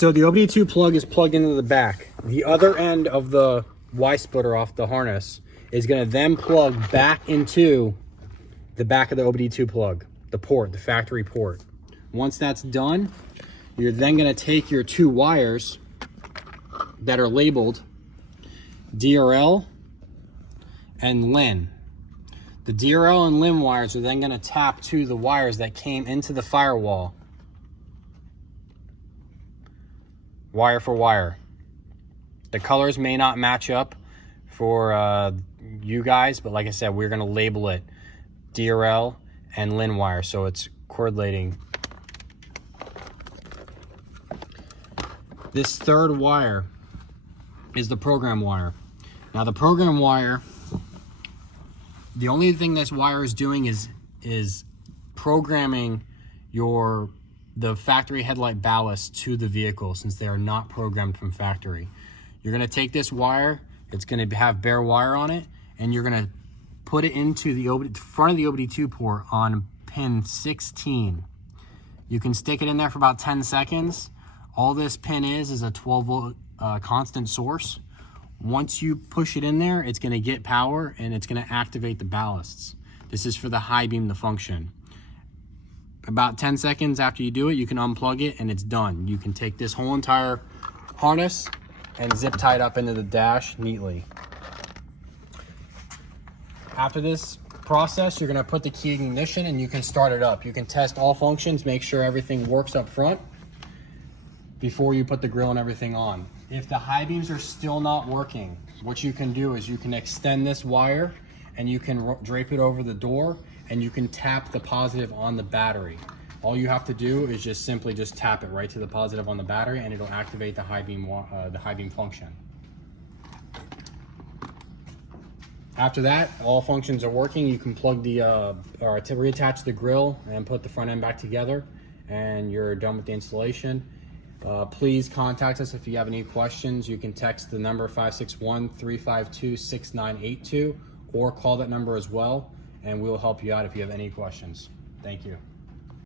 So the OBD2 plug is plugged into the back. The other end of the Y splitter off the harness is going to then plug back into the back of the OBD2 plug, the port, the factory port. Once that's done, you're then going to take your two wires that are labeled DRL and LIN. The DRL and LIN wires are then going to tap to the wires that came into the firewall, wire for wire. The colors may not match up for you guys, but like I said, we're going to label it DRL and LIN wire, so it's correlating. This third wire is the program wire. Now the program wire, the only thing this wire is doing is programming the factory headlight ballast to the vehicle, since they are not programmed from factory. You're going to take this wire, it's going to have bare wire on it, and you're going to put it into the front of the OBD2 port on pin 16. You can stick it in there for about 10 seconds. All this pin is a 12 volt constant source. Once you push it in there, it's going to get power and it's going to activate the ballasts. This is for the high beam to function. About 10 seconds after you do it, you can unplug it and it's done. You can take this whole entire harness and zip tie it up into the dash neatly. After this process, you're going to put the key ignition and you can start it up. You can test all functions, make sure everything works up front before you put the grill and everything on. If the high beams are still not working, what you can do is you can extend this wire and you can drape it over the door and you can tap the positive on the battery. All you have to do is just simply tap it right to the positive on the battery and it'll activate the high beam function. After that, all functions are working. You can plug or to reattach the grill and put the front end back together, and you're done with the installation. Please contact us if you have any questions. You can text the number 561-352-6982 or call that number as well, and we'll help you out if you have any questions. Thank you.